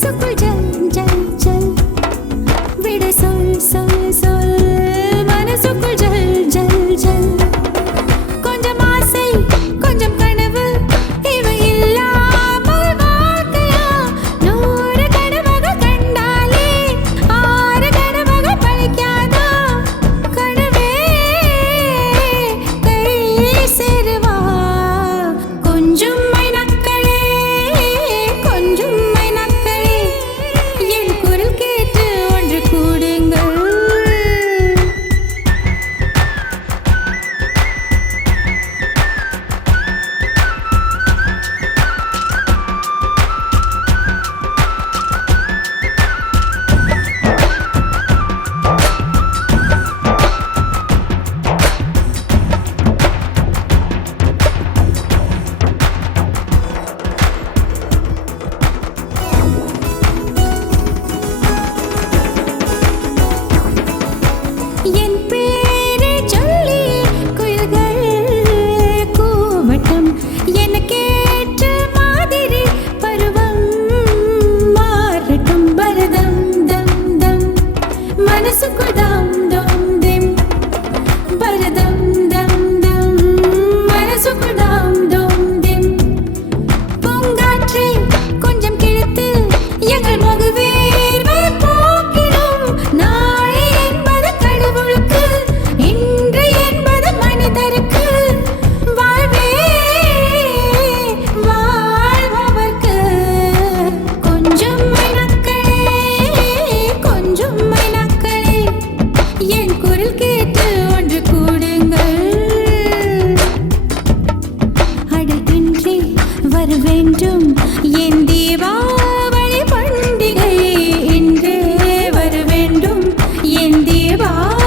மனசுக்குள் ஜல் ஜல் ஜல் விட சொல் சொல் சொல் மனசுக்குள் ஜல் ஜல் ஜல் கொஞ்சம் ஆசை கொஞ்சம் கனவு இவை இல்லாமல் வாழ்க்கையா 100 கனவுகள் கண்டாலே 6 கனவுகள் பழிக்காதா கனவே கை சேருவா கொஞ்சம் மைனக்களே கொஞ்சம் மைனக்களே என் குரல் கேட்டு ஒன்று கூடுங்கள் என் பேரை சொல்லி குயில்கள் கூவட்டும் எனக்கேற்ற மாதிரி பருவம் மாறட்டும் பரதம் தம் தம் மனசுக்குள் தம் தம் திம் பரதம் தம் தம் மனசுக்குள் தம் தம் திம் பூங்காற்றை கொஞ்சம் கிழித்து எங்கள் முகவேர்வை போக்கிடும் நாளை என்பது கடவுளுக்கு இன்று என்பது மனிதருக்கு வாழ்வே வாழ்பவர்க்கு கொஞ்சம் மைனக்களே கொஞ்சம் மைனக்களே என் குரல் கேட்டு ஒன்று கூடுங்கள் அட இன்றே வர வேண்டும் என் தீபாவளி பண்டிகை இன்றே வர வேண்டும் என் தீபாவளி